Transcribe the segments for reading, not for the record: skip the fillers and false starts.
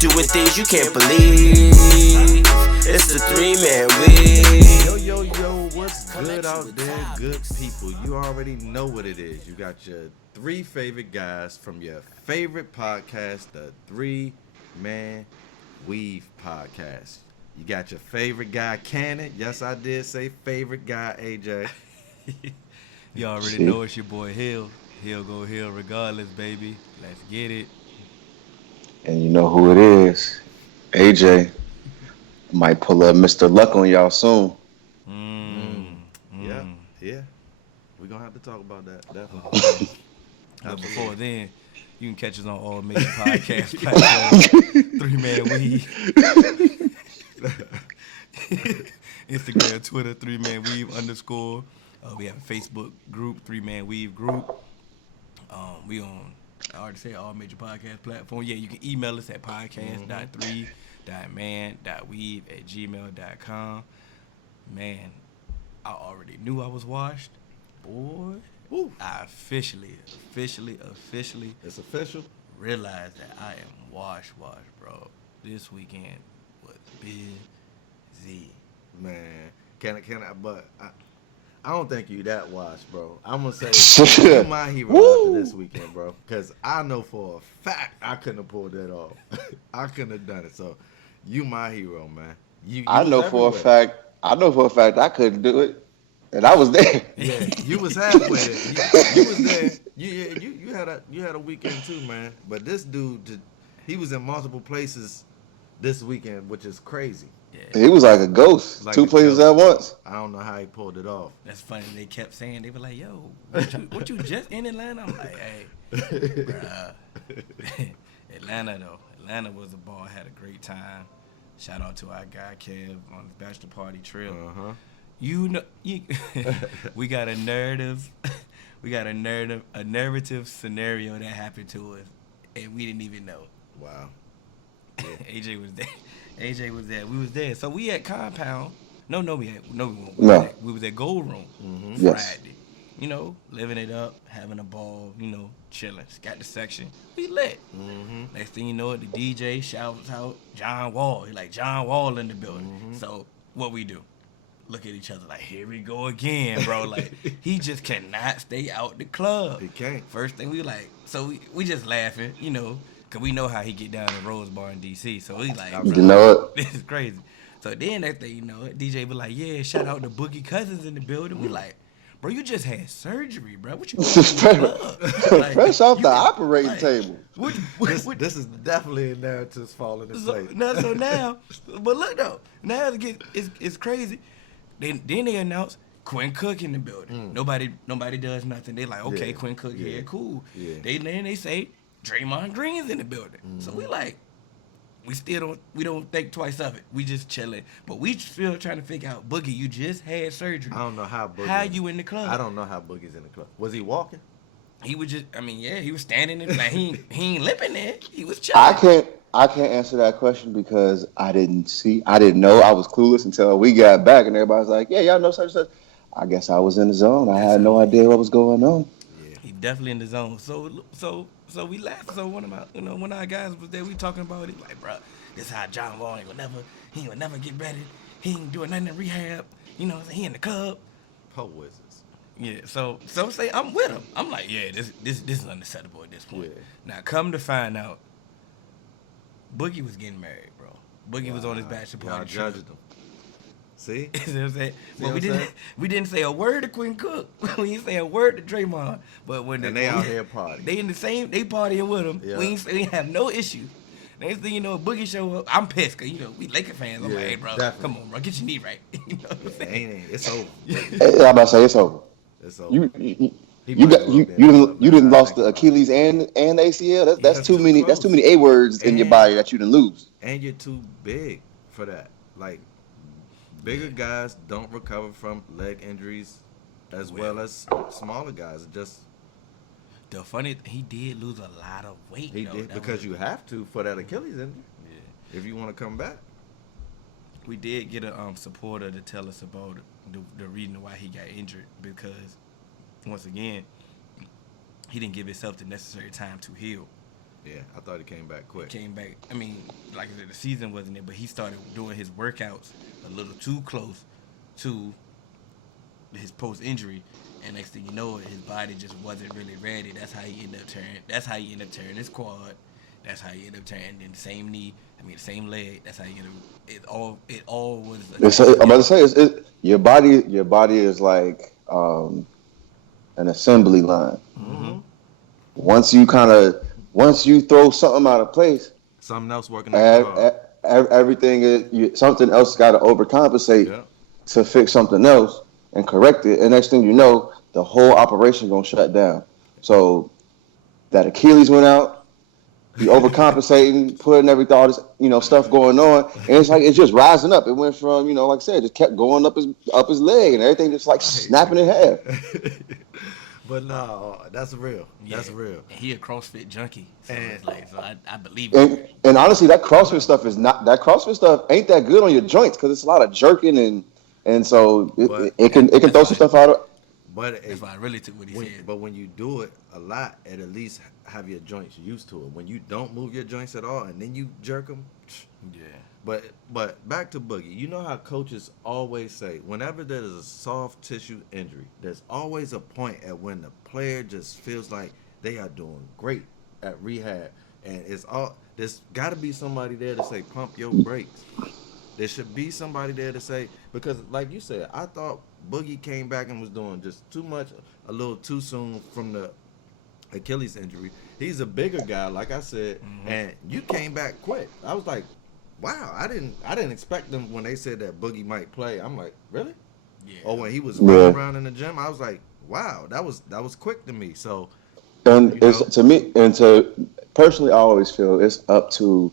doing things you can't believe. It's the three-man weave. Yo, what's good out there, good people? You already know what it is. You got your three favorite guys from your favorite podcast, the Three-Man Weave Podcast. You got your favorite guy, Cannon. Yes, I did say favorite guy, AJ. You already know it's your boy Hill. Hill go Hill regardless, baby. Let's get it. And you know who it is. AJ might pull up Mr. Luck on y'all soon. Yeah. We're going to have to talk about that, definitely. But before then, you can catch us on all major podcast platforms. Three-Man Weave. Instagram, Twitter, Three-Man Weave _. We have a Facebook group, Three-Man Weave group. We on, I already said, all major podcast platforms. Yeah, you can email us at podcast.3.man.weave@gmail.com. Man, I already knew I was washed. Boy, I officially It's official. realized that I am washed, bro. This weekend was busy. Man, can I, but I don't think you that washed, bro. I'm going to say you're my hero after this weekend, bro. Because I know for a fact I couldn't have pulled that off. I couldn't have done it. So, you my hero, man. You I know for a fact I couldn't do it. And I was there. Yeah, you was halfway there. You was there. You had a weekend too, man. But this dude, he was in multiple places this weekend, which is crazy. Yeah, He was like a ghost. Like 2 a places ghost. at once. I don't know how he pulled it off. that's funny. They kept saying, they were like, yo, what you just in Atlanta? I'm like, hey, bruh. Atlanta, though. Atlanta was a ball. Had a great time. Shout out to our guy, Kev, on his bachelor party trip. Uh-huh. You know, we got a narrative scenario that happened to us, and we didn't even know. Wow. AJ was there. AJ was there. We was there. So we at Compound. We weren't. We was at Gold Room Yes. Friday. You know, living it up, having a ball. You know, chilling. Got the section. We lit. Next thing you know, the DJ shouts out John Wall. He like John Wall in the building. So what we do? Look at each other like, here we go again, bro. Like, he just cannot stay out the club. He can't. First thing we like, so we just laughing, you know, because we know how he get down in Rose Bar in D.C. So we like, bro, You know what? this is crazy. So then next thing you know, DJ be like, yeah, shout out to Boogie Cousins in the building. We like, bro, you just had surgery, bro. What you doing in the club? Like, Fresh off you the can- operating like, table. This is definitely a narrative's falling in place. So now, but look though, now it's crazy. Then they announce Quinn Cook in the building. Nobody does nothing. They like, okay, Yeah. Quinn Cook here, cool. Yeah. Then they say Draymond Green's in the building. So we like, we don't think twice of it. We just chilling. But we still trying to figure out, Boogie, you just had surgery. I don't know how Boogie. How you in the club? I don't know how Boogie's in the club. Was he walking? He was just, he was standing there like he ain't limping there. He was chilling. I can't answer that question because I didn't know. I was clueless until we got back and everybody was like, yeah, y'all know such and such. I guess I was in the zone. I had no idea what was going on. Yeah. He definitely in the zone. So we laughed. So one of our guys was there. We talking about it. Like, bro, this how John Wall ain't gonna never get ready. He ain't doing nothing in rehab. You know, he in the club. Po Wizards. Yeah. So say I'm with him. I'm like, yeah, this is unacceptable at this point. Yeah. Now come to find out, Boogie was getting married, bro. Boogie was on his bachelor Y'all party. judged him. See? You know what I'm saying? See But what I'm saying? we didn't say a word to Quinn Cook. We didn't say a word to Draymond. But when And they out here partying. They in the same, they partying with him. Yeah. We ain't have no issue. Next thing you know, Boogie show up. I'm pissed because, you know, we Laker fans. I'm Yeah, like, hey, bro, definitely. come on, bro. Get your knee right. You know what I'm saying? It's over. I'm about to say it's over. It's over. You didn't lost the Achilles and ACL. That's too many. That's too many A words in your body that you didn't lose. And you're too big for that. Like, bigger guys don't recover from leg injuries as well as smaller guys. The funny, he did lose a lot of weight. He though. did That because was- you have to for that Achilles injury. Yeah. If you want to come back. We did get a supporter to tell us about the reason why he got injured because, once again, he didn't give himself the necessary time to heal. Yeah, I thought he came back quick. Came back. I mean, like I said, the season wasn't it, but he started doing his workouts a little too close to his post injury, and next thing you know, his body just wasn't really ready. That's how he ended up tearing his quad. That's how he ended up tearing. Then the same knee. I mean, the same leg. That's how he ended up. It all was. I'm about to say, your body is like an assembly line. Mm-hmm. Once you throw something out of place, Something else working. Everything is something else got to overcompensate to fix something else and correct it. And next thing you know, the whole operation gonna shut down. So that Achilles went out. He overcompensating, putting everything, all this, stuff going on, and it's like it's just rising up. It went from, like I said, just kept going up his leg, and everything just like snapping in half. But no, that's real. Yeah. That's real. And he a CrossFit junkie, so it's like, I believe it. And honestly, that CrossFit stuff ain't that good on your joints because it's a lot of jerking and so it can throw some stuff out. But that's why I really took what he said. But when you do it a lot, it at least have your joints used to it. When you don't move your joints at all and then you jerk them, yeah. But back to Boogie. You know how coaches always say, whenever there is a soft tissue injury, there's always a point at when the player just feels like they are doing great at rehab, and there's got to be somebody there to say, pump your brakes. There should be somebody there to say, because like you said, I thought Boogie came back and was doing just too much, a little too soon from the Achilles injury. He's a bigger guy, like I said, and you came back quick. I was like, wow, I didn't expect them when they said that Boogie might play. I'm like, really? Yeah. Or when he was running around in the gym, I was like, wow, that was quick to me. So, and it's to me, and to personally, I always feel it's up to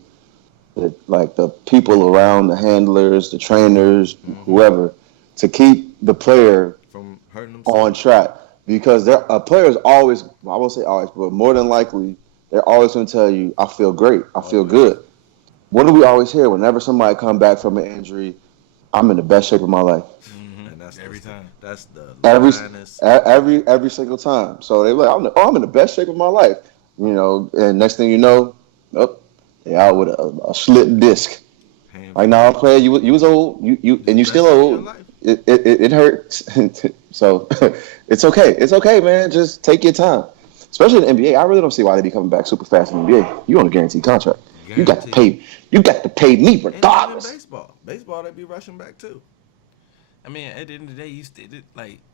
the people around, the handlers, the trainers, whoever, to keep the player from hurting themselves on track. Because a player is always, I won't say always, but more than likely, they're always going to tell you, I feel great, I feel good. What do we always hear whenever somebody come back from an injury? I'm in the best shape of my life. And that's every time. That's the every single time. So they're like, I'm in the best shape of my life. And next thing you know, they're out with a slipped disc. Like, now, player, you was old, and you still old. It hurts. So it's okay. It's okay, man. Just take your time. Especially in the NBA, I really don't see why they be coming back super fast in the NBA. You on a guaranteed contract. You got to pay. You got to pay me regardless. And baseball, they be rushing back too. I mean, at the end of the day,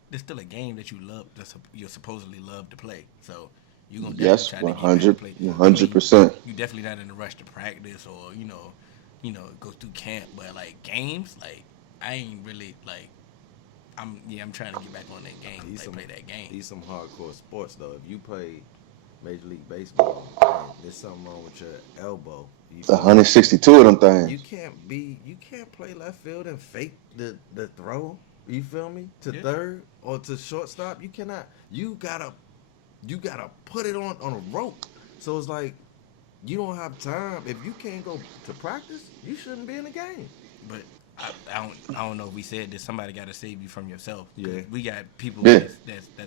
there's still a game that you love. You supposedly love to play. So you're gonna definitely try to play. 100%. You definitely not in a rush to practice or go through camp. But like games, like I ain't really like. I'm trying to get back on that game. Play that game. These some hardcore sports though. If you play Major League Baseball, and there's something wrong with your elbow. 162 of them things. You can't play left field and fake the throw. You feel me? To third or to shortstop. You cannot. You gotta put it on a rope. So it's like you don't have time. If you can't go to practice, you shouldn't be in the game. But I don't know if we said this. Somebody got to save you from yourself. Yeah, we got people. Yeah.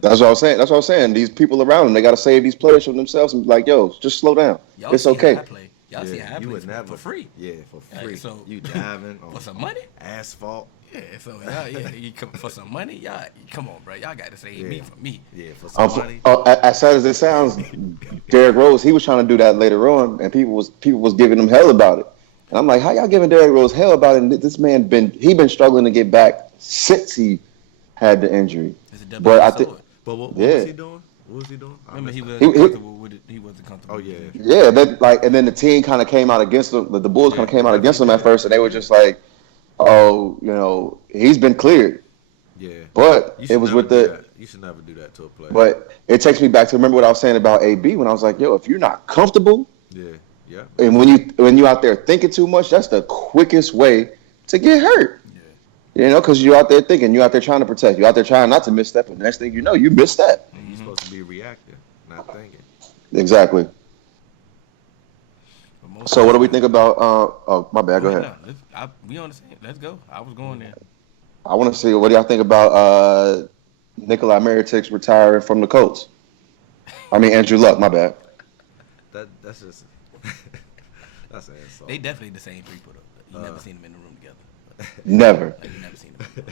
That's what I'm saying. That's what I'm saying. These people around them, they got to save these players from themselves and be like, yo, just slow down. Y'all it's see okay. How I play. Y'all see how I play for free. Yeah, for free. So you diving for some money? Asphalt. Yeah, so you come for some money, y'all. Come on, bro. Y'all got to save me from me. Yeah, for some money. As sad as it sounds, Derrick Rose, he was trying to do that later on, and people was giving him hell about it. And I'm like, how y'all giving Derrick Rose hell about it? And this man been struggling to get back since he had the injury. But I think, what was he doing? What was he doing? Remember, he wasn't comfortable with it. He wasn't comfortable. Oh yeah. Yeah, and then the team kind of came out against him. The Bulls kind of came out against him at first, and they were just like, oh, he's been cleared. Yeah. But it was with you should never do that to a player. But it takes me back to remember what I was saying about AB when I was like, yo, if you're not comfortable. Yeah. And when you out there thinking too much, that's the quickest way to get hurt. Yeah. Because you're out there thinking, you're out there trying to protect, you're out there trying not to misstep, and next thing you know, you misstep. And you're supposed to be reactive, not thinking. Exactly. So what do we think about? Oh, my bad. Go ahead. We on the same. Let's go. I was going there. I want to see what do y'all think about Nikolai Mirotic retiring from the Colts? I mean Andrew Luck. My bad. that's just that's an insult. They definitely the same people though. You never seen them in the room together. Never. Like you never seen them.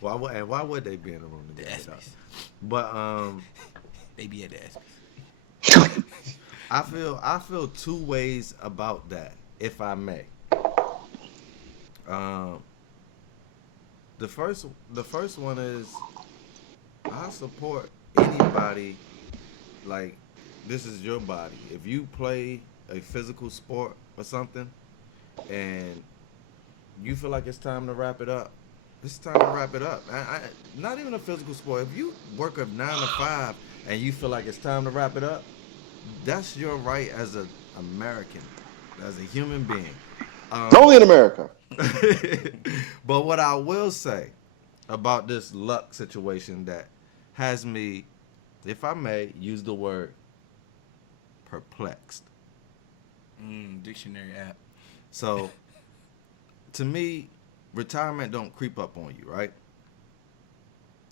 Why would they be in the room The together? ESPYs. But They be at the ESPYs. I feel two ways about that, if I may. The first one is I support anybody. Like, this is your body. If you play a physical sport or something and you feel like it's time to wrap it up, it's time to wrap it up. Not even a physical sport. If you work a 9 to 5 and you feel like it's time to wrap it up, that's your right as an American, as a human being. Only in America. But what I will say about this luck situation that has me, if I may use the word, perplexed. Dictionary app. So, to me, retirement don't creep up on you, right?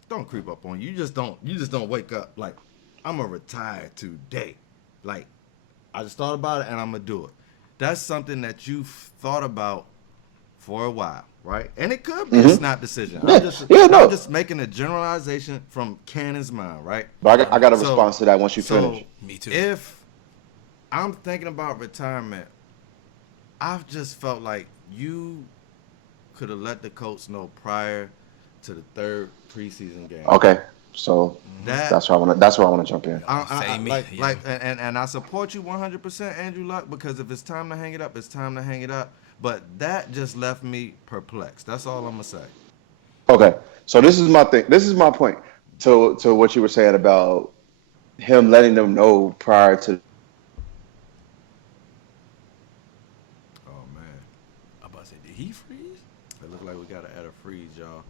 Don't creep up on you. You just don't wake up like, I'm gonna retire today. Like, I just thought about it and I'm gonna do it. That's something that you've thought about for a while, right? And it could be a snap decision. I'm just making a generalization from Cannon's mind, right? But I got a response to that once you finish. Me too. If I'm thinking about retirement, I've just felt like you could have let the coach know prior to the 3rd preseason game. Okay, so that's where I want to jump in. And I support you 100%, Andrew Luck, because if it's time to hang it up, it's time to hang it up. But that just left me perplexed. That's all I'm gonna say. Okay, so this is my thing. This is my point to what you were saying about him letting them know prior to. Oh man, I'm about to say, did he freeze? it looked like we gotta add a freeze, y'all.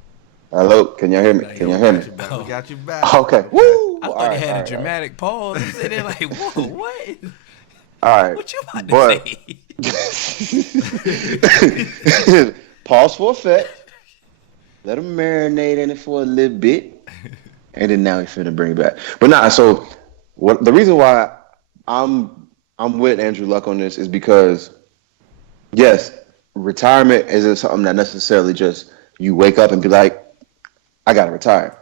Hello, can y'all hear me? Can y'all hear me? We got you back. Okay. Woo! I thought he had a dramatic pause. I'm sitting there like, whoa, what? All right. What you about to say? Pause for effect. Let him marinate in it for a little bit, and then now he's finna bring it back. But nah. So the reason why I'm with Andrew Luck on this is because yes, retirement isn't something that necessarily just you wake up and be like, I gotta retire.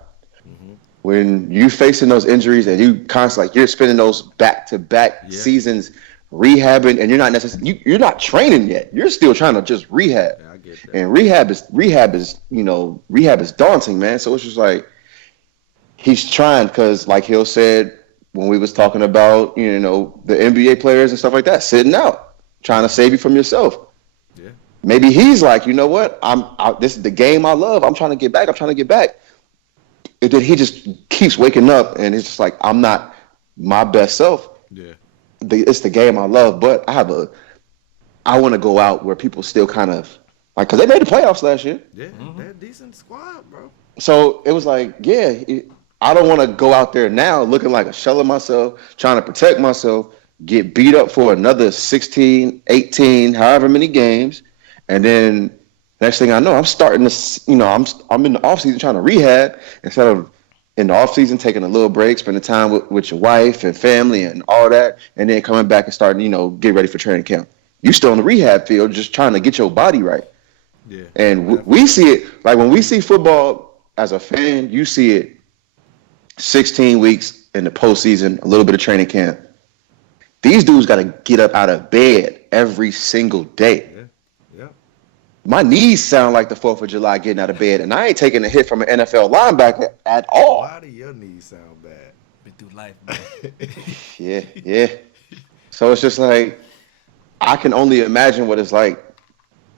When you facing those injuries and you constantly you're spending those back-to-back seasons rehabbing, and you're not training yet. You're still trying to just rehab. Yeah, I get that. And rehab is daunting, man. So it's just like he's trying because, like Hill said when we was talking about the NBA players and stuff like that, sitting out, trying to save you from yourself. Yeah. Maybe he's like, you know what? This is the game I love. I'm trying to get back. And then he just keeps waking up, and it's just like, I'm not my best self. Yeah. It's the game I love, but I want to go out where people still kind of like, because they made the playoffs last year. Yeah, they're a decent squad, bro. So it was like, I don't want to go out there now looking like a shell of myself, trying to protect myself, get beat up for another 16, 18, however many games, and then next thing I know, I'm starting to, I'm in the offseason trying to rehab instead of in the offseason taking a little break, spending time with your wife and family and all that, and then coming back and starting, get ready for training camp. You still in the rehab field just trying to get your body right. Yeah. And we see it, like when we see football as a fan, you see it 16 weeks in the postseason, a little bit of training camp. These dudes got to get up out of bed every single day. Yeah. My knees sound like the 4th of July getting out of bed, and I ain't taking a hit from an NFL linebacker at all. Why do your knees sound bad? Been through life, man. Yeah. So it's just like, I can only imagine what it's like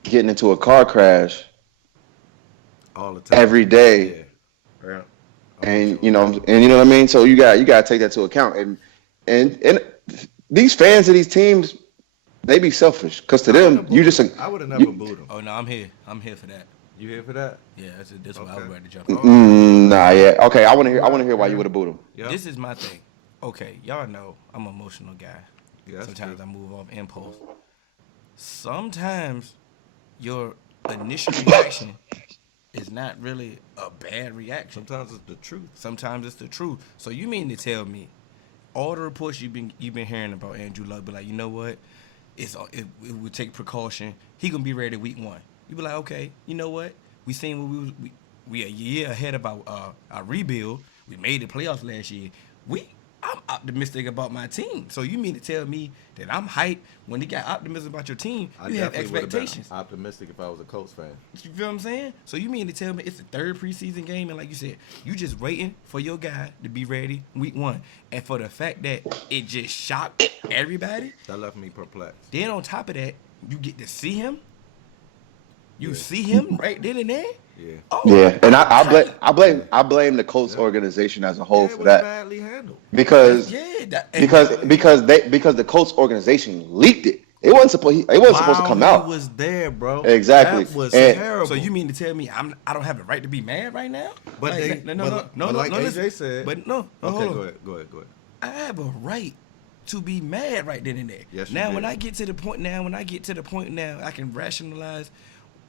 getting into a car crash all the time, every day. Yeah. And you know what I mean? So you got to take that to account. And these fans of these teams, they be selfish, because to them, I would have never booed them. Oh no, I'm here. I'm here for that. You here for that? Yeah, that's why I was ready to jump. Nah, yeah. Okay, I want to hear why you would have booed him. Yep. This is my thing. Okay, y'all know I'm an emotional guy. Yeah, sometimes true. I move off impulse. Sometimes your initial reaction is not really a bad reaction. Sometimes it's the truth. Sometimes it's the truth. So you mean to tell me all the reports you've been hearing about Andrew Luck, be like, you know what? It would take precaution. He gonna be ready week 1. You be like, okay, you know what? We seen what we a year ahead of our rebuild. We made the playoffs last year. I'm optimistic about my team. So you mean to tell me that I'm hyped when you got optimism about your team? You have expectations. Optimistic if I was a Colts fan. You feel what I'm saying? So you mean to tell me it's the 3rd preseason game, and like you said, you just waiting for your guy to be ready week 1, and for the fact that it just shocked everybody. That left me perplexed. Then on top of that, you get to see him. You see him right then and there. Yeah. Oh, Yeah, and I blame the Colts organization as a whole for that. Badly handled. Because the Colts organization leaked it. It wasn't supposed to come out. He was there, bro. Exactly. That was And- terrible. So you mean to tell me I don't have the right to be mad right now? But like, they, no, like AJ listen. said. But no, Okay, hold on. go ahead. I have a right to be mad right then and there. Yes, you now, do. when I get to the point now, I can rationalize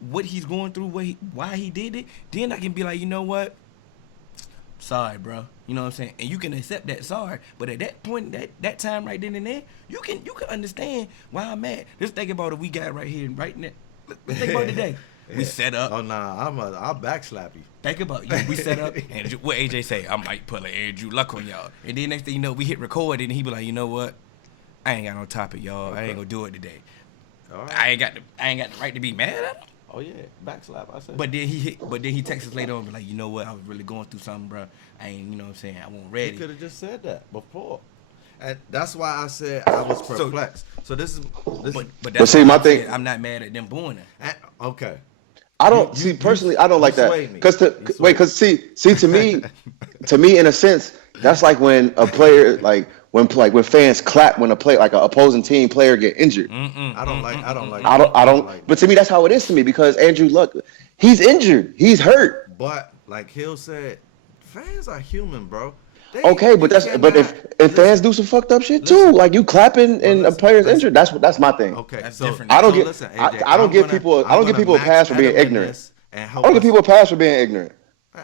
what he's going through, why he did it. Then I can be like, you know what? Sorry, bro. You know what I'm saying? And you can accept that sorry. But at that point, that time right then and there, you can understand why I'm mad. Just think about it. We got right here, right now. Let's think about today. We set up. Oh nah, I'll backslap you. Think about it. We set up, and what AJ say, I might put an Andrew Luck on y'all. And then next thing you know, we hit record, and he be like, you know what? I ain't got no topic, y'all. I ain't gonna do it today. All right. I ain't got the right to be mad at him. Oh yeah, backslap. I said. But then he texts us later on, and be like, you know what? I was really going through something, bro. I ain't, you know what I'm saying? I wasn't He ready. could have just said that before, and that's why I said I was perplexed. So this is. But that's see, why my I'm thing- saying I'm not mad at them booing him. Okay. I don't see personally. I don't like that swayed me. because see to me in a sense that's like when a player when fans clap when a player like an opposing team player get injured. I don't like. I don't. But to me that's how it is to me because Andrew Luck, he's injured, he's hurt. But like Hill said, fans are human, bro. Okay, but if fans do some fucked up shit too, like you clapping and a player's injured, that's my thing. Okay, That's so different. I don't get listen, I AJ, don't I'm give gonna- people I'm a gonna pass for being backpedal in ignorant. this and I help don't give us- people a pass for being ignorant.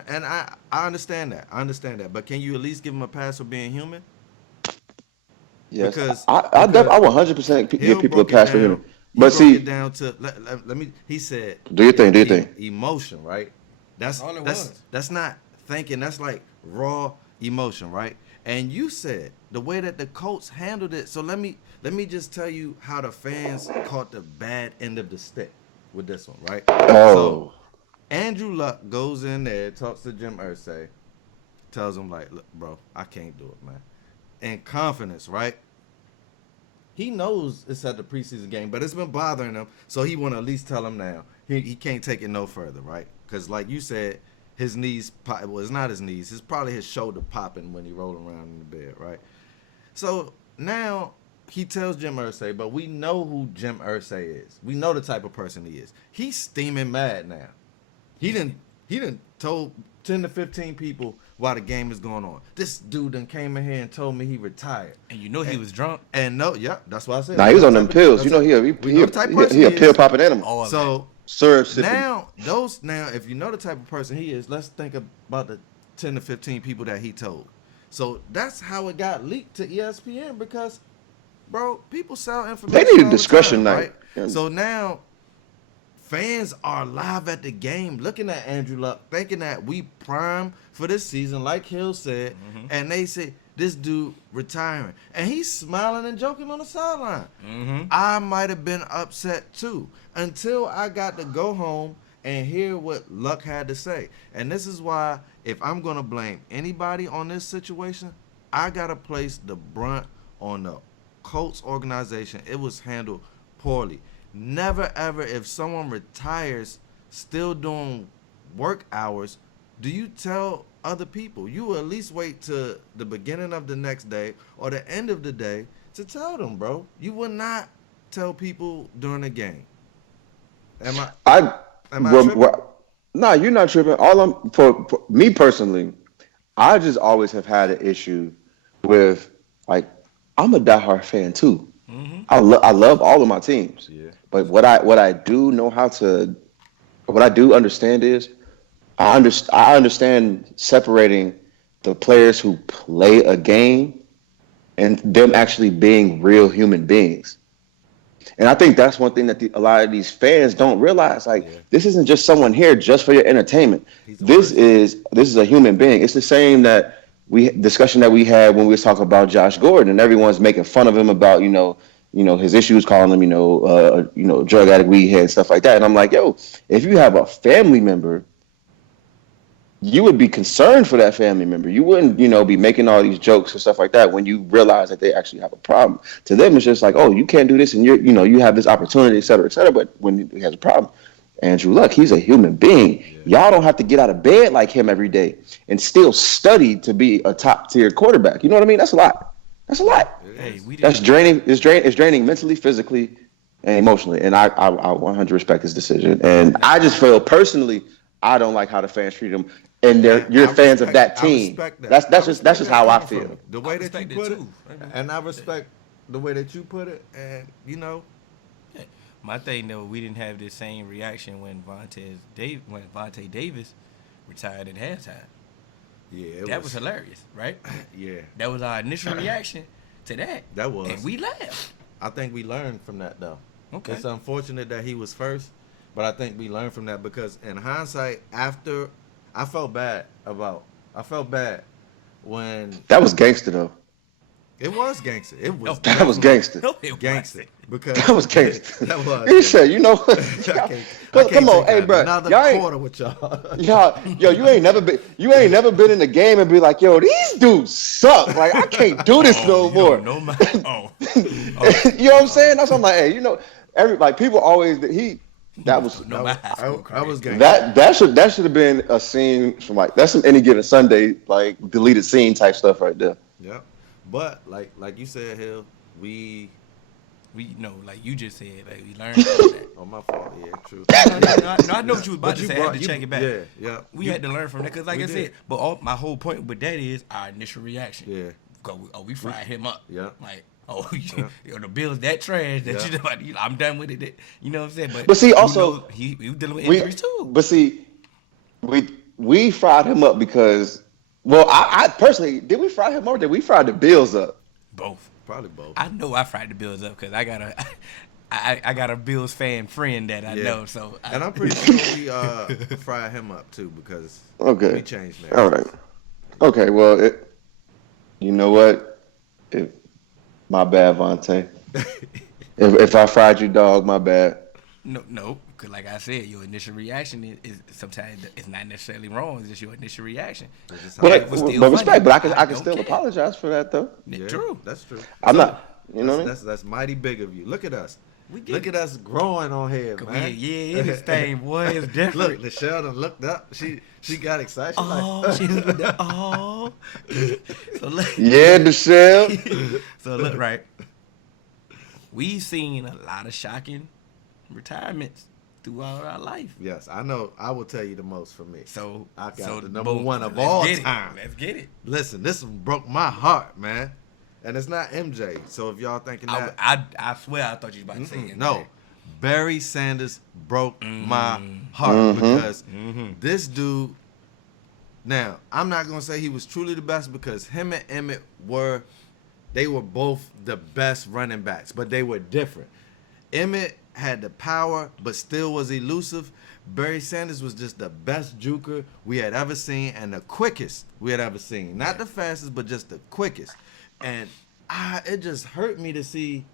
And I understand that. But can you at least give them a pass for being human? Yes, Because- I 100% give Hill people a broke it pass for down- him. he But broke see, it down to let me. He said, do your thing, do your thing. Emotion, right? That's all it that's was. that's not thinking. That's like raw emotion, right? And you said the way that the Colts handled it. So let me just tell you how the fans caught the bad end of the stick with this one, right? Oh. So Andrew Luck goes in there, talks to Jim Irsay, tells him like, look, bro, I can't do it, man. In confidence, right? He knows it's at the preseason game, but it's been bothering him, so he want to at least tell him now. He can't take it no further, right? Because like you said, his knees, well, it's not his knees. It's probably his shoulder popping when he rolling around in the bed, right? So now he tells Jim Irsay, but we know who Jim Irsay is. We know the type of person he is. He's steaming mad now. He didn't told 10 to 15 people while the game is going on. This dude done came in here and told me he retired. And you know he was drunk. And that's why I said. Nah, he was on them pills. You know he We know the type of person he a he pill is. popping animal. All So Syrup sipping. now, if you know the type of person he is, let's think about the 10 to 15 people that he told. So that's how it got leaked to ESPN because, bro, people sell information. They need a all the discretion time, night. right? Yeah. So now, fans are live at the game, looking at Andrew Luck, thinking that we prime for this season, like Hill said, and they say this dude retiring, and he's smiling and joking on the sideline. I might have been upset too until I got to go home and hear what Luck had to say. And this is why, if I'm gonna blame anybody on this situation, I gotta place the brunt on the Colts organization. It was handled poorly. Never ever, if someone retires still doing work hours, do you tell other people? You will at least wait to the beginning of the next day or the end of the day to tell them, bro. You will not tell people during the game. Am I tripping? Nah, you're not tripping. For me personally, I just always have had an issue with, like, I'm a diehard fan too. I love all of my teams. Yeah. But what I do understand is I understand separating the players who play a game and them actually being real human beings. And I think that's one thing that a lot of these fans don't realize. Like, this isn't just someone here just for your entertainment. This is a human being. It's the same discussion that we had when we was talking about Josh Gordon, and everyone's making fun of him about his issues, calling him drug addict, weed head, stuff like that. And I'm like, yo, if you have a family member, you would be concerned for that family member. You wouldn't, be making all these jokes and stuff like that when you realize that they actually have a problem. To them, it's just like, oh, you can't do this, and you have this opportunity, et cetera, et cetera. But when he has a problem, Andrew Luck, he's a human being. Yeah. Y'all don't have to get out of bed like him every day and still study to be a top tier quarterback. You know what I mean? That's a lot. That's a lot. Hey, that's draining. It's draining mentally, physically, and emotionally. And I 100% respect his decision. And I just feel personally, I don't like how the fans treat him. And you're fans of that team. That's just how I feel. The way that you put it, and I respect the way that you put it, and my thing though, we didn't have the same reaction when Vontae Davis retired at halftime. Yeah, that was hilarious, right? Yeah, that was our initial reaction to that. That was, and we laughed. I think we learned from that though. Okay, it's unfortunate that he was first, but I think we learned from that because in hindsight, after. I felt bad when that was gangster though. It was gangster. It was. That was gangster. Gangster. Because that was gangster. That was. He said, come on, hey, bro. Another quarter with y'all. Yo, you ain't never been in the game and be like, yo, these dudes suck. Like, I can't do this no more. No, you know what I'm saying? That's what I'm like, hey, people always That was gangster. That should have been a scene from that's some Any Given Sunday deleted scene type stuff right there. Yeah, but like you said, Hill, we know, like you just said, we learned from that. Oh, my fault. Yeah, true. No, I know what you was about to say. I had to check it back. Yeah. We had to learn from that because, like I said, but my whole point with that is our initial reaction. Yeah. We fried him up. Yeah. Like. Oh, the Bill's that trash that I'm done with it. You know what I'm saying? But see, also he was dealing with injuries too. But see, we fried him up because, I personally, did we fry him up or did we fry the Bills up? Both, probably both. I know I fried the Bills up because I got a Bills fan friend that I know. So and I'm pretty sure we fried him up too because we changed that. All right. Okay. Well, you know what? My bad, Vontae. if I fried you, dog, my bad. No, because like I said, your initial reaction is sometimes it's not necessarily wrong. It's just your initial reaction. But respect. But I can still apologize for that, though. Yeah, true. That's true. I'm not. You know what I mean? That's mighty big of you. Look at us. Look at us growing on here, man. Yeah, this thing, boy, is different. Look, Michelle done looked up. She got excited. She looked up. Oh. So look. Yeah, Michelle. So look, right. We've seen a lot of shocking retirements throughout our life. Yes, I know. I will tell you the most for me. So I got the number one of all time. Let's get it. Listen, this one broke my heart, man. And it's not MJ. So if y'all thinking that, I swear I thought you was about to say MJ. No, Barry Sanders broke my heart because this dude. Now I'm not gonna say he was truly the best because him and Emmett were both the best running backs, but they were different. Emmett had the power, but still was elusive. Barry Sanders was just the best juker we had ever seen and the quickest we had ever seen. Not the fastest, but just the quickest. And it just hurt me to see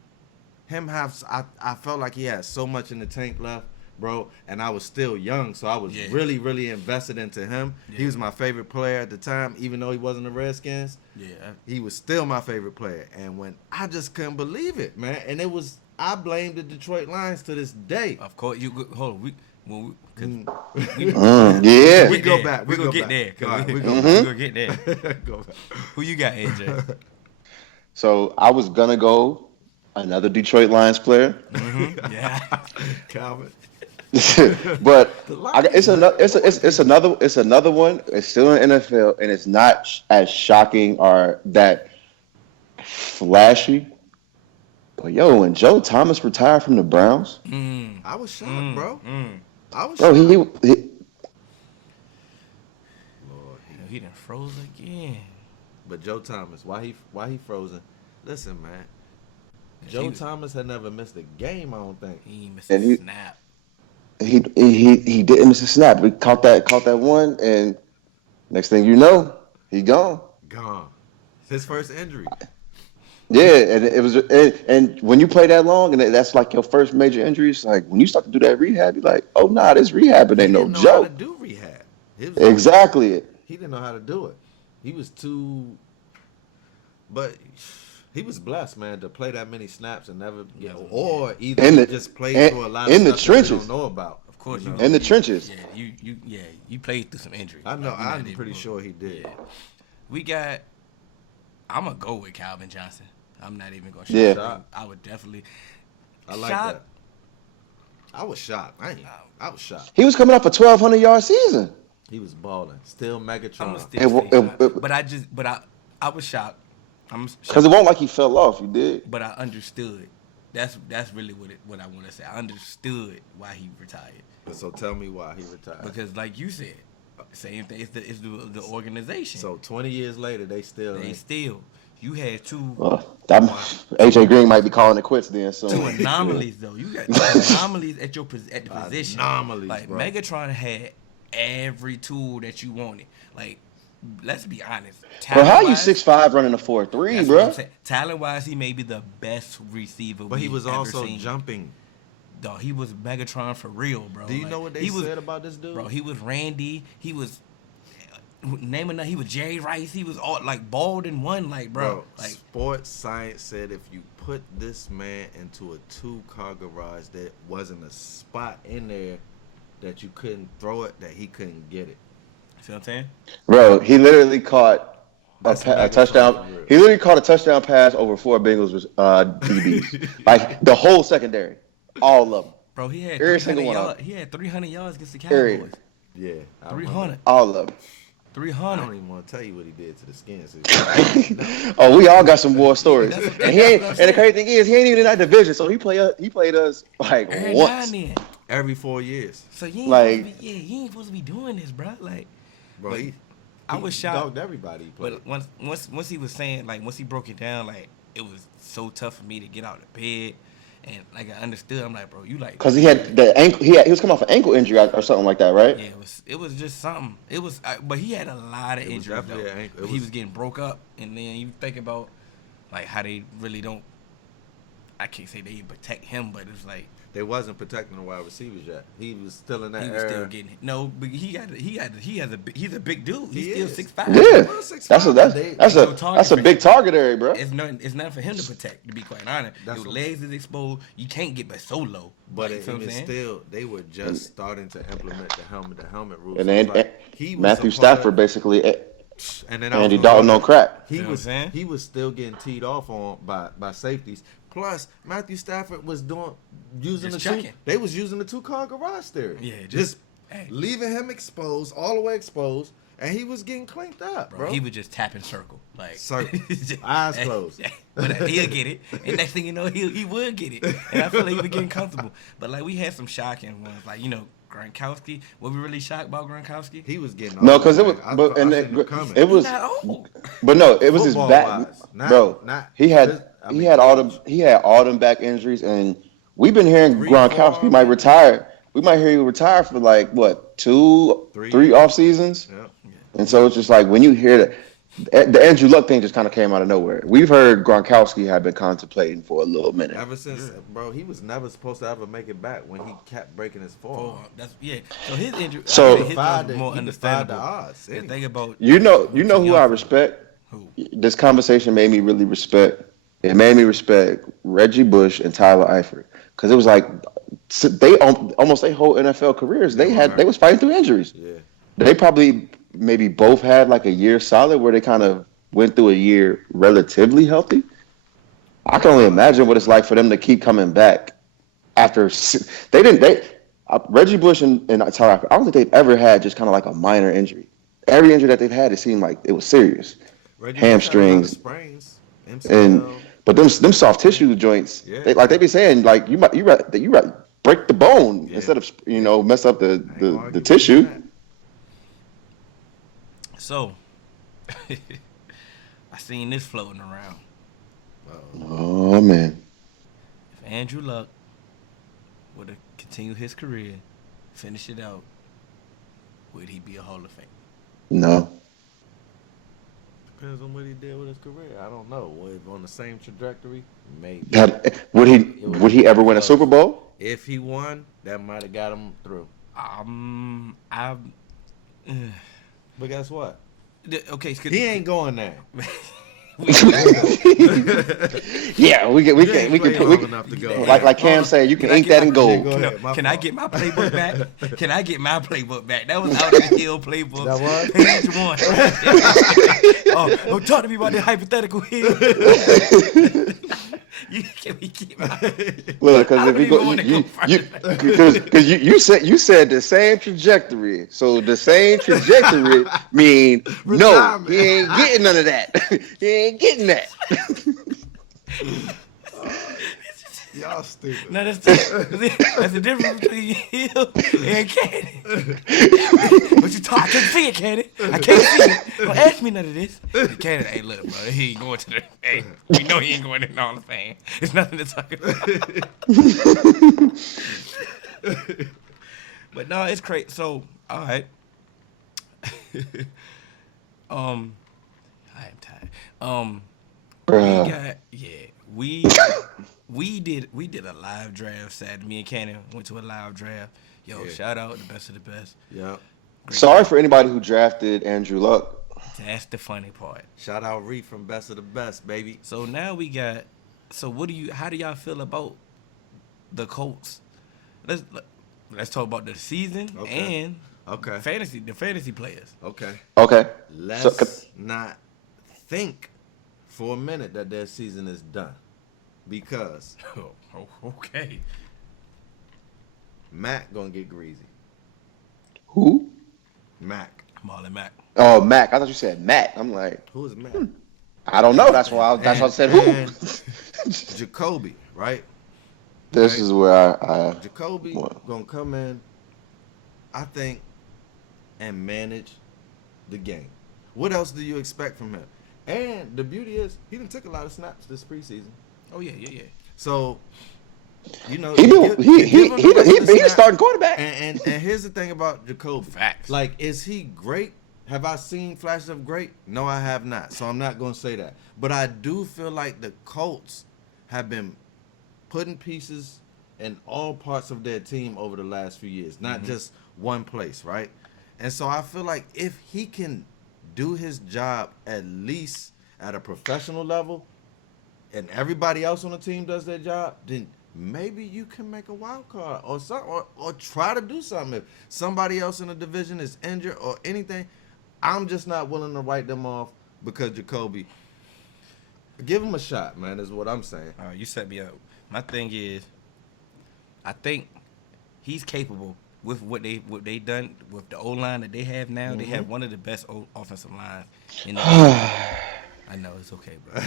him have. I felt like he had so much in the tank left, bro. And I was still young, so I was really, really invested into him. Yeah. He was my favorite player at the time, even though he wasn't the Redskins. Yeah, he was still my favorite player. And when I just couldn't believe it, man. And I blamed the Detroit Lions to this day. Of course, hold on. We go back. We gonna get there. We gonna get there. Go back. Who you got, AJ? So I was gonna go another Detroit Lions player. Yeah, Calvin. But it's another one. It's still in NFL, and it's not as shocking or that flashy. But when Joe Thomas retired from the Browns, I was shocked, bro. I was shocked. Lord, he done froze again. But Joe Thomas, why he frozen? Listen, man. If Joe he was- Thomas had never missed a game, I don't think. He ain't missed And a snap. He didn't miss a snap. We caught that one, and next thing you know, he gone. Gone. It's his first injury. Yeah, and it was, and when you play that long, and that's like your first major injury, it's like when you start to do that rehab, you're like, oh nah, this rehab it He ain't no didn't know how to joke. do rehab. It was Exactly. He didn't know how to do it. He was too. But he was blessed, man, to play that many snaps and never get, or either In the- just play in- through a lot of in the stuff that we trenches. don't know about. Of course, you you know? In the trenches. Yeah, you played through some injuries. I know. Like, you're not I'm even pretty gonna- sure he did. Yeah. We got. I'm gonna go with Calvin Johnson. I'm not even gonna. Yeah. Shock. I would definitely. I like Shock. that. I was shocked. I was shocked. He was coming off a 1,200-yard season. He was balling. Still I'm Megatron. gonna It still wa- say it- shocked. But I was shocked. I'm Because shocked, it wasn't like he fell off. He did. but I understood. That's really what I want to say. I understood why he retired So tell me why he retired. because, like you said, same thing. It's the organization. So 20 years later, they still. they still. You had two AJ Green might be calling it quits then soon. two anomalies though. You got two anomalies at the position. Anomalies, Like bro. Megatron had every tool that you wanted. Like, let's be honest. Bro, how you Talent-wise, 6'5" running a 4.3, that's what I'm bro? saying. Talent-wise, he may be the best receiver. But he was ever also seen. jumping. Dog, he was Megatron for real, bro. Do you Like, know what they he was, said about this dude? Bro, he was Randy. He was he was Jerry Rice. He was all like bald in one, like bro. Like sports science said if you put this man into a 2-car garage, there wasn't a spot in there that you couldn't throw it, that he couldn't get it. see what I'm saying? Bro, he literally caught That's a Megatron touchdown. for real. He literally caught a touchdown pass over 4 Bengals DBs. Like the whole secondary, all of them, Bro, he had Every 300 single one of yards. He had 300 yards against the Period. Cowboys. Yeah. I 300. all of them. I 300. don't even want to tell you what he did to the Skins. Oh, we all got some war stories. That's what- And, that's what I'm and the saying. crazy thing is, he ain't even in that division, so he played us like Every now once. and then. Every 4 years. So you ain't Like- supposed to be, you ain't supposed to be doing this, bro. Like, Bro, But he I was shocked. dogged everybody he played. but once he was saying, like, once he broke it down, like, it was so tough for me to get out of bed, and like I understood. I'm like, bro, you like, Because he had the ankle. He was coming off an ankle injury or something like that, right? yeah, it was just something. It was, but he had a lot of It was injuries definitely though. an ankle. It He was- was getting broke up, and then you think about like how they really don't. I can't say they protect him, but it's like They wasn't protecting the wide receivers yet. He was still in that he was era. still getting it. No, but he's a big dude. He's He still is. 6'5". Yeah, Well, 6'5", that's no target a for big him. target area, bro. It's nothing for him to protect. To be quite honest, That's your what- legs is exposed. You can't get but so low. But Like, it, you know what I'm was saying? still, they were just starting to implement the helmet rule. And So it's then like, he was Matthew a part Stafford of- basically, and then I was Andy gonna Dalton go on back. crack. He You know what was I'm saying? he was still getting teed off on by safeties. Plus, Matthew Stafford was using Just the two. checking. They was using the 2-car garage theory. Yeah, just hey. leaving him exposed, all the way exposed, and he was getting clanked up, bro. He would just tap in circle, like Circle. Eyes closed. But he'll get it, and next thing you know, he would get it, and I feel like he was getting comfortable. But like we had some shocking ones, like Gronkowski. Were we really shocked about Gronkowski? He was getting No, old, because it man. was, I but thought- I and seen him coming. it was, He's not old. but no, it was his back, Football-wise. bro. Not- he had I he mean, had all them back injuries, and we've been hearing 3, Gronkowski 4 might already. retire. We might hear you retire for like what 2, 3 3 off seasons, Yeah. and so it's just like when you hear that. The Andrew Luck thing just kind of came out of nowhere. We've heard Gronkowski had been contemplating for a little minute. Ever since, bro, he was never supposed to ever make it back when he kept breaking his forearm. That's So his injury. So- his Defied was the- more he defied the understandable. odds. The thing about You know who young I fella. respect. Who? This conversation made me really respect. It made me respect Reggie Bush and Tyler Eifert because it was like they almost their whole NFL careers they was fighting through injuries. Yeah. They probably maybe both had like a year solid where they kind of went through a year relatively healthy. I can only imagine what it's like for them to keep coming back after Reggie Bush and Tyler Eifert. I don't think they've ever had just kind of like a minor injury. Every injury that they've had, it seemed like it was serious. Reggie Hamstrings. Bush had a lot of sprains. And MCL. but them soft tissue joints, Yeah. they be saying like you might break the bone Yeah. instead of mess up I ain't gonna the argue tissue. with that. So, I seen this floating around. Oh man. If Andrew Luck would have continued his career, finish it out, would he be a Hall of Fame? No. Depends on what he did with his career. I don't know. Was on the same trajectory? Maybe. Would he ever win a Super Bowl? If he won, that might have got him through. I. But guess what? Okay, He ain't going there. Yeah, we can enough to go. like Cam said, you can ink that in gold. Can I get my playbook back? Can I get my playbook back? That was out of the hill playbook. That was? Page 1. Don't talk to me about that hypothetical hill. Can we keep my... Look, because if you said the same trajectory, so the same trajectory mean no, he ain't getting none of that. He ain't getting that. Y'all stupid. No, that's the difference between Hill and Cannon. What you talking? I can't see it, Cannon. I can't see it. Don't ask me none of this. And Cannon, hey, look, bro, he ain't going to the. Hey, we know he ain't going in the Hall of Fame. It's nothing to talk about. But no, it's crazy. So, all right. I am tired. We did a live draft Saturday. Me and Cannon went to a live draft. Yo, shout out the best of the best. Yeah. Sorry for anybody who drafted Andrew Luck. That's the funny part. Shout out Reed from Best of the Best, baby. So now we got. So how do y'all feel about the Colts? Let's talk about the season and the fantasy players. Okay. Let's not think for a minute that their season is done. Because okay, Mac gonna get greasy. Who? Mac. Marlon Mack. Oh, Mac. I thought you said Matt. I'm like, Who is Mac? I don't know. That's why I said who. Jacoby, right? This is where I Jacoby gonna come in, I think, and manage the game. What else do you expect from him? And the beauty is, he done took a lot of snaps this preseason. Oh yeah. So, you know, he's a starting quarterback. And here's the thing about Jacoby. Facts. Like, is he great? Have I seen flashes of great? No, I have not. So I'm not gonna say that. But I do feel like the Colts have been putting pieces in all parts of their team over the last few years, not just one place, right? And so I feel like if he can do his job at least at a professional level, and everybody else on the team does their job, then maybe you can make a wild card or something, or try to do something. If somebody else in the division is injured or anything, I'm just not willing to write them off because Jacoby. Give him a shot, man, is what I'm saying. You set me up. My thing is, I think he's capable with what they done with the O-line that they have now. They have one of the best offensive lines in the league. I know, it's okay, bro.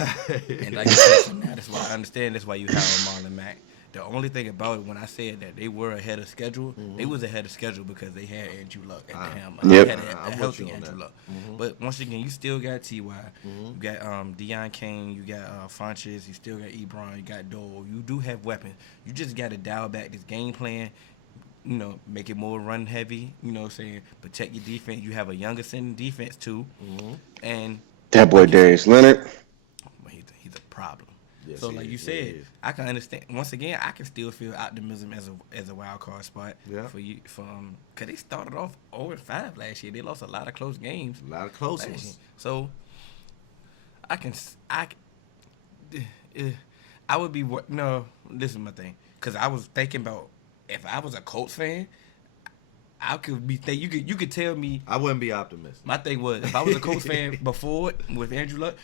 And like you said, now that's why I understand that's why you have Marlon Mack. The only thing about it, when I said that they were ahead of schedule, they was ahead of schedule because they had Andrew Luck at the helm. They had a healthy Andrew Luck. But once again, you still got T.Y. You got Deion Kane. You got Funches. You still got Ebron. You got Dole. You do have weapons. You just got to dial back this game plan. You know, make it more run heavy. You know what I'm saying? Protect your defense. You have a younger sending defense, too. And that boy Darius Leonard. He's a problem. Yes, so like you said, I can understand. Once again, I can still feel optimism as a wild card spot for you. Because they started off 0-5 last year. They lost a lot of close games. A lot of close ones. So I would be this is my thing. Because I was thinking about if I was a Colts fan, I could be you could tell me. I wouldn't be optimistic. My thing was if I was a Colts fan before with Andrew Luck,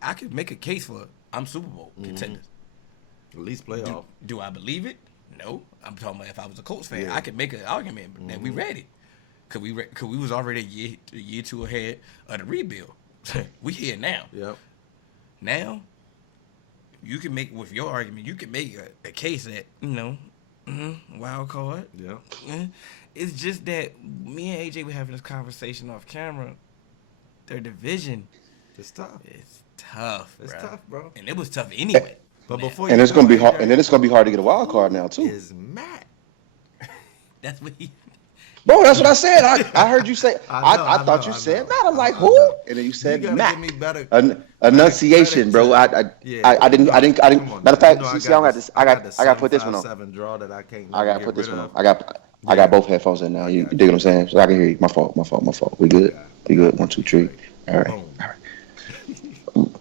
I could make a case for I'm Super Bowl contenders. At least playoff. Do I believe it? No. I'm talking about if I was a Colts fan, I could make an argument that we ready. Cause we was already a year two ahead of the rebuild. We here now. Yep. Now, you can make with your argument. You can make a case that wild card. Yeah. It's just that me and AJ were having this conversation off camera. Their division It's tough. It's tough, It's bro. tough, bro. And it was tough anyway. But before And you it's go gonna be there, hard. And then it's gonna be hard to get a wild card now too. is Matt. That's what he. Bro, that's what I said. I heard you say. I I thought you know. said Matt. I'm like, I who? know. And then you said You gotta Matt. give me better Enunciation, bro. I didn't. Come on, Matter of man. fact, see, I gotta put this one on. 757 draw that I can't. I gotta get put this rid one of. on. I got both headphones in now. You dig what I'm saying? So I can hear you. My fault. We good. We good. 1, 2, 3. All right. Boom.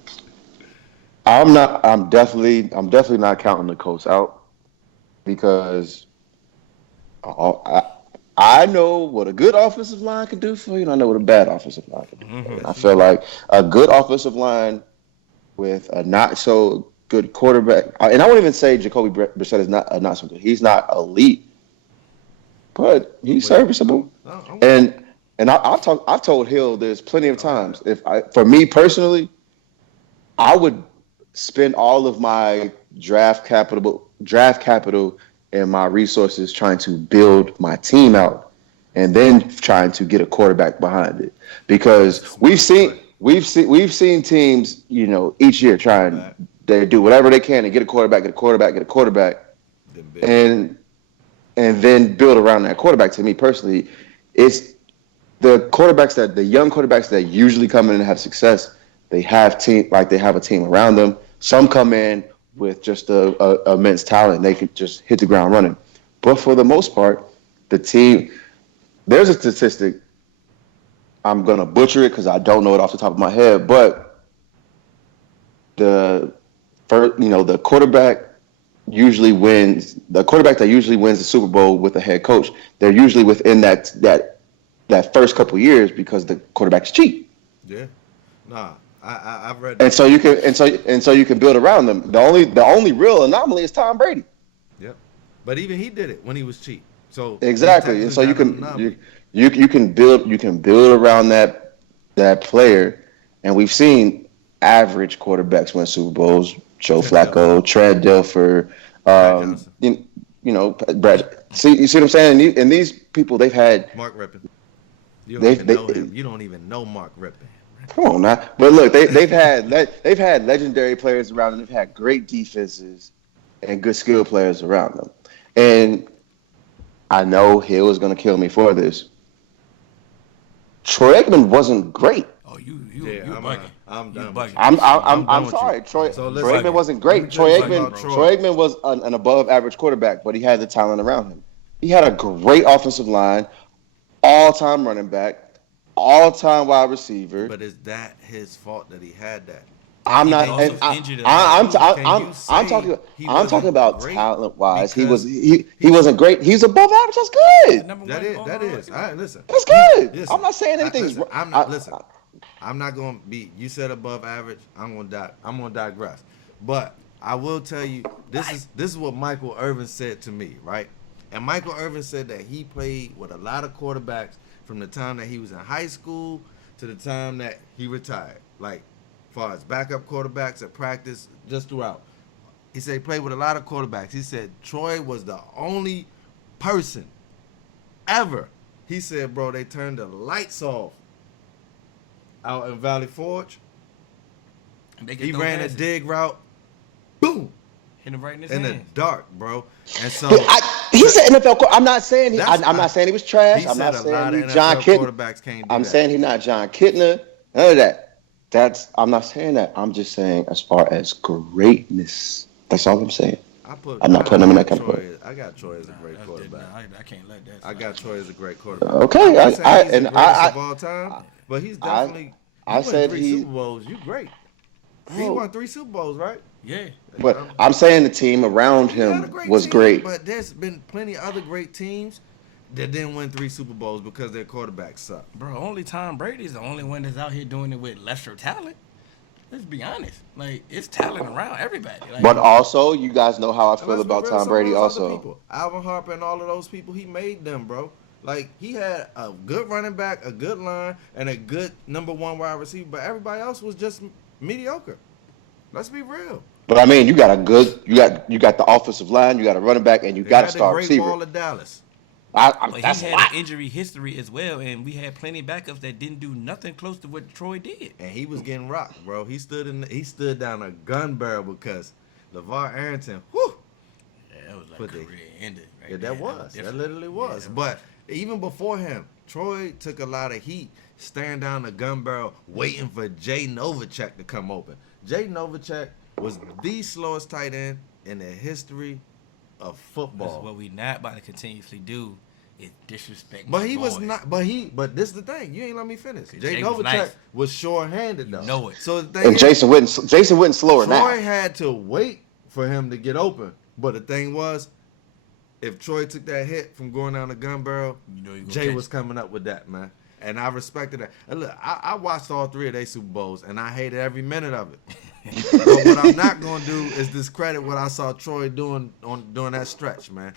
I'm definitely not counting the Colts out because I know what a good offensive line can do for you, and I know what a bad offensive line can do. And I feel like a good offensive line with a not so good quarterback, and I won't even say Jacoby Brissett is not so good. He's not elite, but he's serviceable. And I've told Hill there's plenty of times for me personally, I would spend all of my draft capital and my resources trying to build my team out, and then trying to get a quarterback behind it. Because we've seen teams, each year they do whatever they can to get a quarterback, and then build around that quarterback. To me personally, it's the young quarterbacks that usually come in and have success. They have a team around them. Some come in with just a immense talent. They can just hit the ground running. But for the most part, the team, there's a statistic. I'm going to butcher it because I don't know it off the top of my head. But the quarterback usually wins. The quarterback that usually wins the Super Bowl with a head coach, they're usually within that first couple years because the quarterback's cheap. Yeah. Nah. I've read that. And so you can build around them. The only real anomaly is Tom Brady. Yep. But even he did it when he was cheap. So exactly. And so you can build around that player. And we've seen average quarterbacks win Super Bowls. Joe Flacco, Trent Dilfer, Brad. See what I'm saying? And these people, they've had Mark Rippon. You don't even know him. You don't even know Mark Rippon. Come on now, but look, they've had legendary players around them. They've had great defenses and good skill players around them. And I know Hill is going to kill me for this. Troy Aikman wasn't great. Oh, you bugging. I'm done. I'm sorry. Troy Aikman wasn't great. Troy Aikman was an above average quarterback, but he had the talent around him. He had a great offensive line, all-time running back, all-time wide receiver. But is that his fault that he had that? I'm talking about talent-wise. He wasn't great. He's above average. That's good. That is. All right, listen. That's good. Listen, I'm not saying anything. I'm not going to be. You said above average. I'm going to digress. But I will tell you, this is what Michael Irvin said to me, right? And Michael Irvin said that he played with a lot of quarterbacks from the time that he was in high school to the time that he retired. Like, as far as backup quarterbacks at practice, just throughout. He said he played with a lot of quarterbacks. He said Troy was the only person ever. He said, bro, they turned the lights off out in Valley Forge. He ran a dig route. Boom. Hit him right in his in the hands. dark, bro. And so he's an NFL. I'm not saying he was trash. I'm not saying he's John Kitna. Quarterbacks can't do I'm that. saying he's not John Kitna. None of that. I'm not saying that. I'm just saying as far as greatness. That's all I'm saying. I'm not putting him in that category. I got Troy as a great quarterback. I can't let that. I got Troy as a great quarterback. Okay, I'm not saying he's the greatest of all time, but he's definitely. I said three Super Bowls. You great. He won 3 Super Bowls, right? Yeah. But I'm saying the team around him was great. But there's been plenty of other great teams that didn't win 3 Super Bowls because their quarterbacks suck. Bro, only Tom Brady's the only one that's out here doing it with lesser talent. Let's be honest. Like, it's talent around everybody. Like, but also, you guys know how I feel about Tom Brady also. Alvin Harper and all of those people, he made them, bro. Like, he had a good running back, a good line, and a good number 1 wide receiver, but everybody else was just mediocre. Let's be real. But I mean, you got the offensive line, you got a running back, and you got a star receiver. Ball of Dallas. But That's he a had lot. an injury history as well, and we had plenty of backups that didn't do nothing close to what Troy did. And he was getting rocked, bro. He stood down a gun barrel because LeVar Arrington, whew. Yeah, that was like But career ended. Right Yeah, there. that literally was. Yeah. But even before him, Troy took a lot of heat staring down the gun barrel waiting for Jay Novacek to come open. Jay Novacek was the slowest tight end in the history of football. This is what we not about to continuously do is disrespect. But my he was boys. not. But this is the thing. You ain't let me finish. Jay Jay was Novacek nice. was short-handed though. You know it. So the thing And is, Jason wouldn't slow her Troy now. had to wait for him to get open. But the thing was, if Troy took that hit from going down the gun barrel, You know you gonna Jay catch was coming up with that, man. And I respected that. And look, I watched all 3 of their Super Bowls, and I hated every minute of it. But what I'm not going to do is discredit what I saw Troy doing during that stretch, man.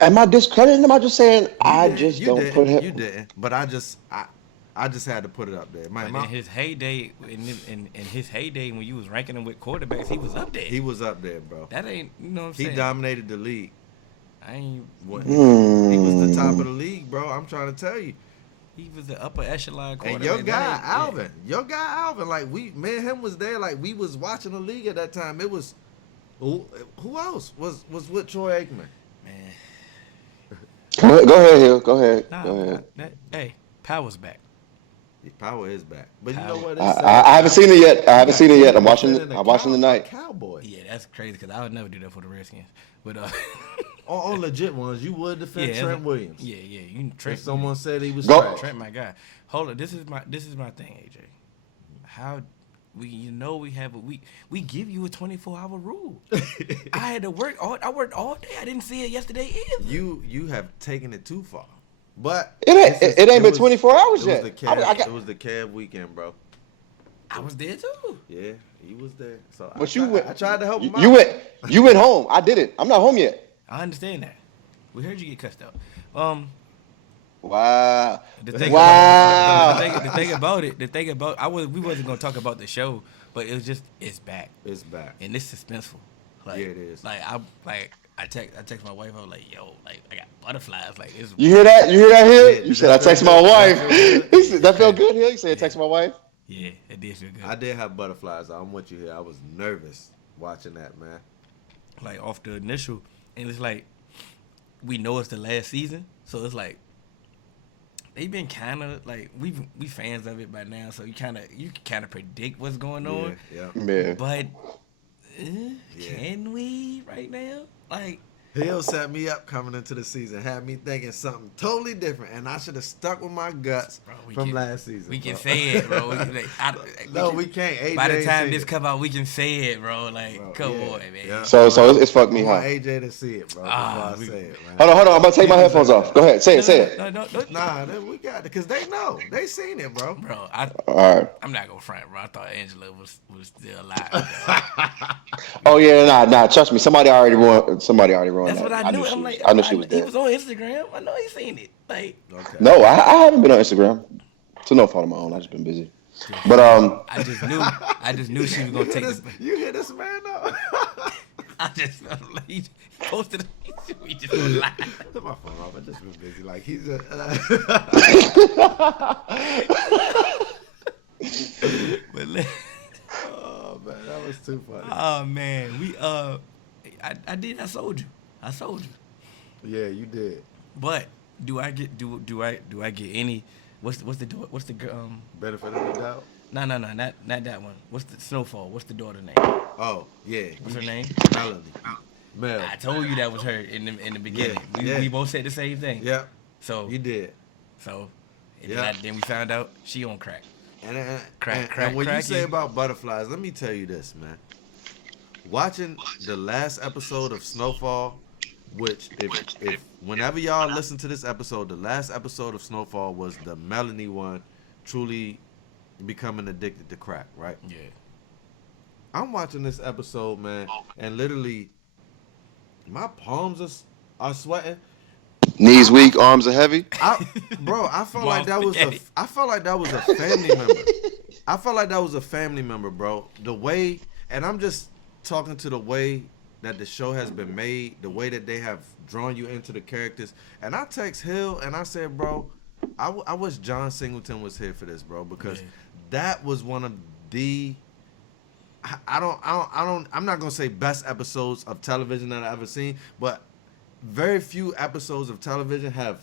Am I discrediting him? I'm just saying I just You don't didn't, put him. You didn't. But I just had to put it up there. But in his heyday, in his heyday when you was ranking him with quarterbacks, he was up there. He was up there, bro. That ain't, you know what I'm He saying? dominated the league. I ain't. He was the top of the league, bro. I'm trying to tell you. He was the upper echelon quarterback. And your guy That ain't- Alvin, like me and him was there, like we was watching the league at that time. It was who else was with Troy Aikman? Man, Go ahead, Hill. Go ahead. nah, Go ahead. hey, Power's back. Power is back, but you Power. know what? I haven't seen it yet. I'm watching tonight. Cowboy. Yeah, that's crazy because I would never do that for the Redskins. But On legit ones, you would defend yeah, Trent Williams. Yeah, you Trent. If someone said he was Go- trash. Trent, my guy. Hold on, this is my thing, AJ. How we give you a 24-hour rule. I had to work I worked all day. I didn't see it yesterday either. You have taken it too far. But It ain't been 24 hours it yet. was the Cavs, I got- it was the Cavs weekend, bro. I was there too. Yeah, he was there. So But I tried to help him out. You went home. I didn't. I'm not home yet. I understand that. We heard you get cussed out. Wow. The thing Wow. we wasn't gonna talk about the show, but it was just it's back It's back. and it's suspenseful. Like, Yeah, it is. I text my wife. I was like, yo, like I got butterflies. Like it's You hear that? Hill? Yeah, You said I text my wife. He said, that felt good, Hill. You said text my wife. yeah, it did feel good. I did have butterflies. I'm with you here. I was nervous watching that, man. Like off the initial, and it's like we know it's the last season, so it's like they've been kind of like we fans of it by now, so you can kind of predict what's going on. Yeah. Yeah. But can we right now? Like Hill set me up coming into the season, had me thinking something totally different, and I should have stuck with my guts Bro, from last season. we can bro. say it, bro. We can't. AJ by the ain't time seen this it. come out, we can say it, bro. Like, Bro, come yeah, on, man. yeah. So it's fucked me, I huh? want AJ to see it, bro. Before I we- say it, man. Hold on. I'm gonna take my headphones off. Go ahead. Say it. No. Nah, we got it because they know. They seen it, bro. Bro, All right. I'm not gonna front, bro. I thought Angela was still alive. Oh yeah, nah. Trust me. Somebody already ruined. That's That's what I knew. knew she I'm was- like, I knew she was he dead. was on Instagram. I know he seen it. Like, Okay. No, I haven't been on Instagram. To no fault of my own. I just been busy. But I just knew she was gonna take this. You hear this man though? I just like, he posted. We just gonna lie. Put my phone off. I just been busy. Like he's a. But let- Oh man, that was too funny. oh man, I did. I sold you. Yeah, you did. But do I get get any? What's the Benefit of the doubt. No, not that one. What's the Snowfall? What's the daughter name? Oh yeah. What's her name? Melanie. Mel. I told you that was her in the beginning. Yeah. We both said the same thing. Yep. So You did. so and Yeah. then we found out she on crack. And Crack, what you crack, say yeah. about butterflies, let me tell you this, man. Watching the last episode of Snowfall, which if whenever y'all listen to this episode, the last episode of Snowfall was the Melanie one, truly becoming addicted to crack, right? Yeah. I'm watching this episode, man, and literally my palms are sweating. knees weak, arms are heavy. I felt like that was Spaghetti. I felt like that was a family member. I felt like that was a family member, bro. The way, and I'm just talking to the way that the show has been made, the way that they have drawn you into the characters. And I text Hill and I said, bro, I wish John Singleton was here for this, bro, because that was one of the I'm not gonna say best episodes of television that I've ever seen, but very few episodes of television have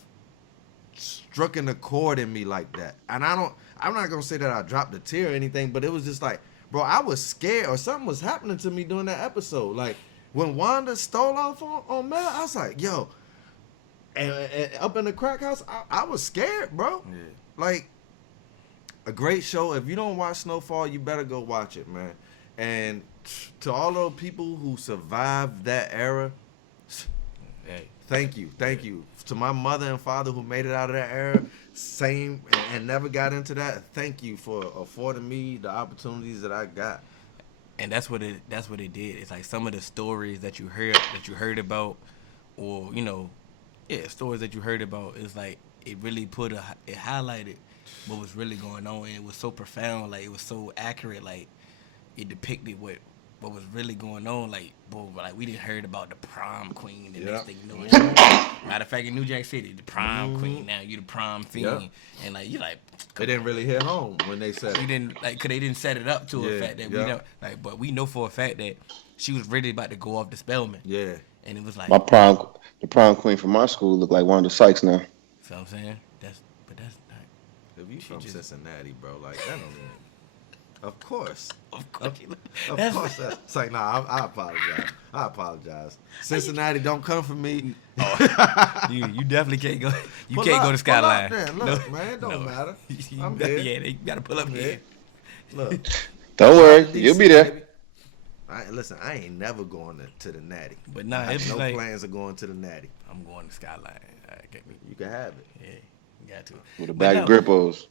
struck a chord in me like that. And I'm not gonna say that I dropped a tear or anything, but it was just like, bro, I was scared or something was happening to me during that episode. Like when Wanda stole off on Mel, I was like, yo, and up in the crack house, I was scared, bro. Yeah. Like a great show. If you don't watch Snowfall, you better go watch it, man. And to all those people who survived that era, hey, thank you. To my mother and father who made it out of that era, same and never got into that. Thank you for affording me the opportunities that I got. And that's what it did. It's like some of the stories that you heard about, or stories that you heard about. It's like it really it highlighted what was really going on, and it was so profound. Like it was so accurate. Like it depicted what was really going on. Like, bro, like we didn't heard about the prom queen. The next thing you know, matter of fact, in New Jack City, the prom queen. Now you the prom fiend, and like you like. They didn't really hit home when they said it. Cause they didn't set it up to a fact that we know. Like, but we know for a fact that she was really about to go off the Spelman. Yeah, and it was like the prom queen from my school looked like Wanda Sykes now. So I'm saying that's not. If you from Cincinnati, bro, like that don't even. Of course. Of course. It's like, nah, I apologize. Cincinnati, don't come for me. You definitely can't go. You can't go to Skyline. Look, man, it don't matter. I'm here. Yeah, they got to pull up here. Look. Don't worry. You'll be there. Listen, I ain't never going to the Natty. But nah, I have no plans of going to the Natty. I'm going to Skyline. You can have it. Yeah, you got to. With a bag of Grippos.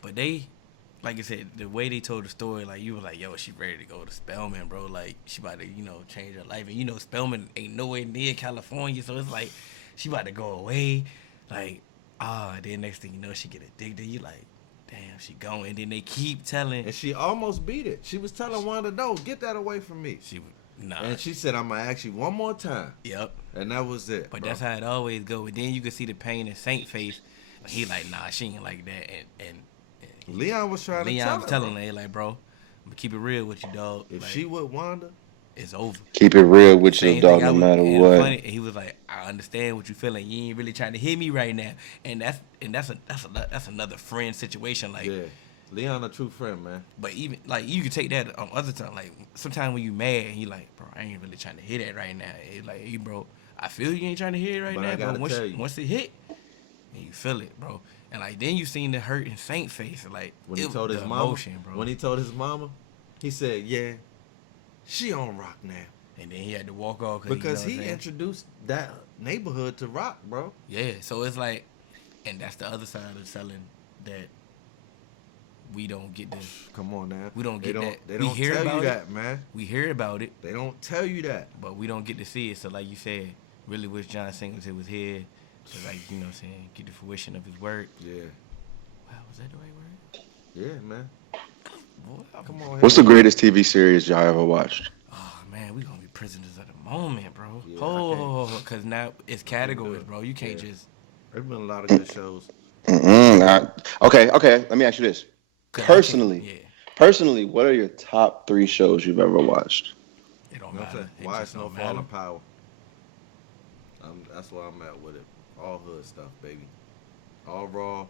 But they... Like I said, the way they told the story, like, you were like, yo, she ready to go to Spelman, bro. Like, she about to, change her life. And, Spelman ain't nowhere near California, so it's like, she about to go away. Like, then next thing you know, she get addicted. You like, damn, she going. And then they keep telling. And she almost beat it. She was telling Wanda, no, get that away from me. And she said, I'm going to ask you one more time. Yep. And that was it, But that's how it always go. And then you can see the pain in Saint face. He like, nah, she ain't like that. And Leon was trying to tell her. Leon was telling her, like, bro, I'm going to keep it real with you, dog. If like, she with Wanda, it's over. Keep it real with you, dog, no matter what. Funny, and he was like, I understand what you feeling. You ain't really trying to hit me right now. And that's another friend situation. Like, yeah, Leon a true friend, man. But even, like, you can take that other time. Like, sometimes when you mad, and he like, bro, I ain't really trying to hit that right now. It's like, hey, bro, I feel you ain't trying to hit it right now. But once it hit, and you feel it, bro. And like then you seen the hurt in Saint face, like when he told his mama. Bro. When he told his mama, he said, "Yeah, she on Rock now." And then he had to walk off because he introduced that neighborhood to Rock, bro. Yeah, so it's like, and that's the other side of selling that we don't get this. Come on now, we don't get that. They don't tell you that, man. We hear about it. They don't tell you that, but we don't get to see it. So like you said, really wish John Singleton was here. So like, what I'm saying, get the fruition of his work. Yeah. Wow, was that the right word? Yeah, man. Boy, come on. What's the greatest TV series y'all ever watched? Oh man, we gonna be prisoners of the moment, bro. Yeah, cause now it's categories, bro. You can't just. There's been a lot of good shows. Okay. Let me ask you this. Personally, what are your top 3 shows you've ever watched? It don't matter. Why Snowfall and Power? That's where I'm at with it. All hood stuff, baby. All raw.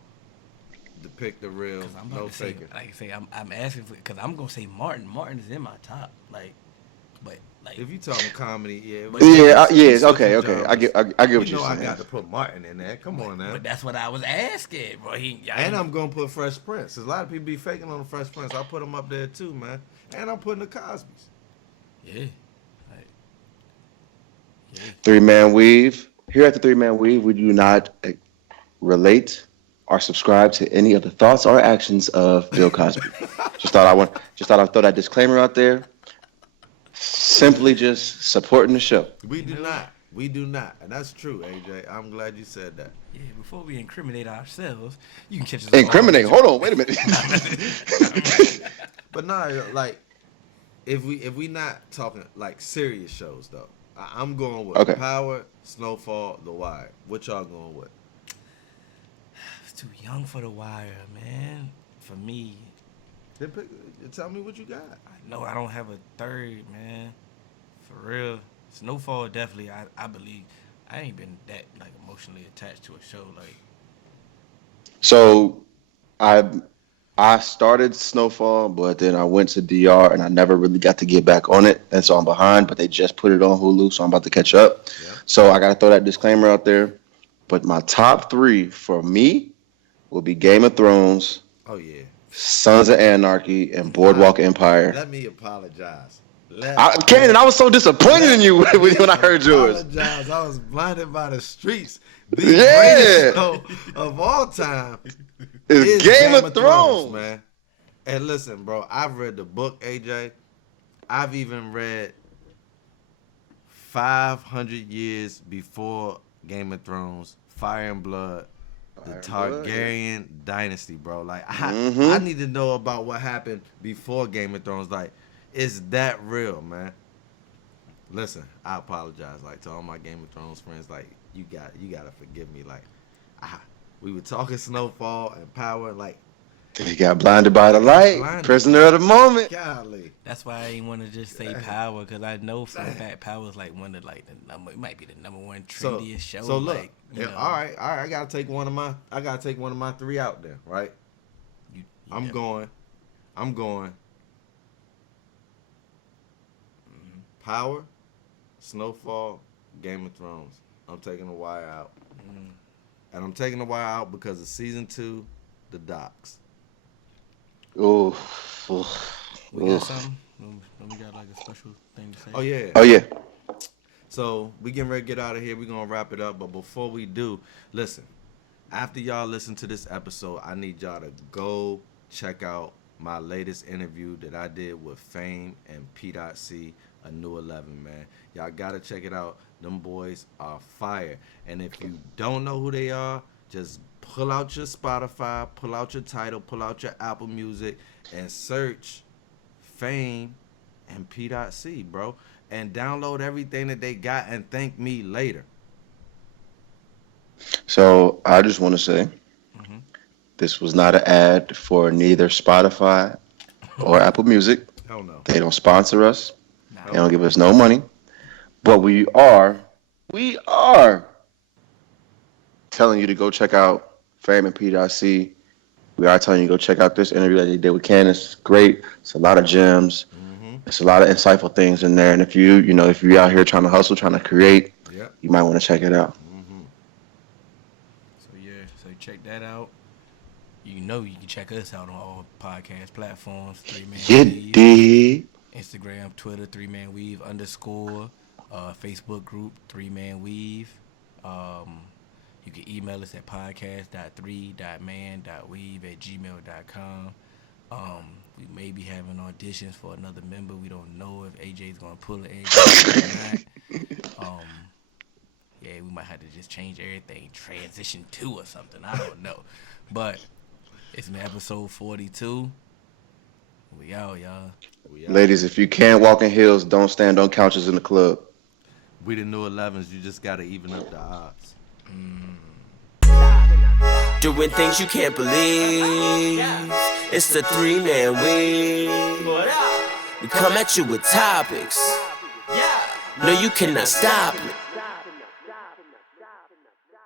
Depict the real. No faking. Like I say, I'm asking for because I'm gonna say Martin. Martin is in my top. Like, but like if you talking comedy, yeah. Okay. I get what you're saying. I got to put Martin in there. Come on now. But that's what I was asking, bro. And I'm gonna put Fresh Prince. There's a lot of people be faking on the Fresh Prince. I put him up there too, man. And I'm putting the Cosbys. Yeah. 3-Man Weave. Here at the 3-Man Weave, we do not relate or subscribe to any of the thoughts or actions of Bill Cosby. Just thought I'd throw that disclaimer out there. Simply just supporting the show. We do not, and that's true, AJ. I'm glad you said that. Yeah, before we incriminate ourselves, you can catch us. Incriminate? Hold on, wait a minute. But nah, like if we not talking like serious shows though, I'm going with Okay. Power, Snowfall, The Wire. What y'all going with? It's too young for The Wire, man. For me, Then tell me what you got. I know I don't have a third, man. For real. Snowfall definitely, I believe. I ain't been that like emotionally attached to a show like. So I started Snowfall, but then I went to DR and I never really got to get back on it, and so I'm behind. But they just put it on Hulu, so I'm about to catch up. Yeah. So I gotta throw that disclaimer out there. But my top three for me will be Game of Thrones, Oh yeah. Sons of Anarchy, and Boardwalk Empire. Let me apologize. Cannon, I was so disappointed in you when I heard yours. Apologize. I was blinded by the streets. The Yeah. greatest show of all time It's Game of Thrones, man. And listen, bro, I've read the book, AJ. I've even read 500 years before Game of Thrones, Fire and Blood, the Targaryen dynasty, bro. Like, I need to know about what happened before Game of Thrones. Like, is that real, man? Listen, I apologize, like, to all my Game of Thrones friends. Like, you gotta forgive me. Like, we were talking Snowfall and Power, like. He got blinded by the light. Prisoner of the moment. Golly. That's why I didn't want to just say Power, because I know for a fact Power is like one of like the number. It might be the number one trendiest show. So look, like, you know. all right. I gotta take one of my three out there, right? I'm going. Power, Snowfall, Game of Thrones. I'm taking The Wire out, and I'm taking The Wire out because of season 2, the docs. Oh, We got something. We got like a special thing to say. Oh yeah. yeah. So we getting ready to get out of here. We're gonna wrap it up. But before we do, listen. After y'all listen to this episode, I need y'all to go check out my latest interview that I did with Fame and P.C, a new 11, man. Y'all gotta check it out. Them boys are fire. And if you don't know who they are, just pull out your Spotify, pull out your Tidal, pull out your Apple Music, and search Fame and P.C, bro. And download everything that they got and thank me later. So I just want to say, this was not an ad for neither Spotify or Apple Music. Hell no. They don't sponsor us. They don't give us no money. But we are telling you to go check out Fame and P.C. We are telling you to go check out this interview that they did with Candace. It's great. It's a lot of gems. It's a lot of insightful things in there. And if if you're out here trying to hustle, trying to create, you might want to check it out. So check that out. You can check us out on all podcast platforms. 3Man Weave. Instagram, Twitter, 3Man Weave _ Facebook group, 3Man Weave. You can email us at podcast.3.man.weave@gmail.com. We may be having auditions for another member. We don't know if AJ's gonna pull it or not. We might have to just change everything, transition to or something. I don't know. But it's been episode 42. We out, y'all. Ladies, if you can't walk in heels, don't stand on couches in the club. We the new 11s. You just gotta even up the odds. Doing things you can't believe. It's the 3-Man Weave. We come at you with topics. No, you cannot stop it.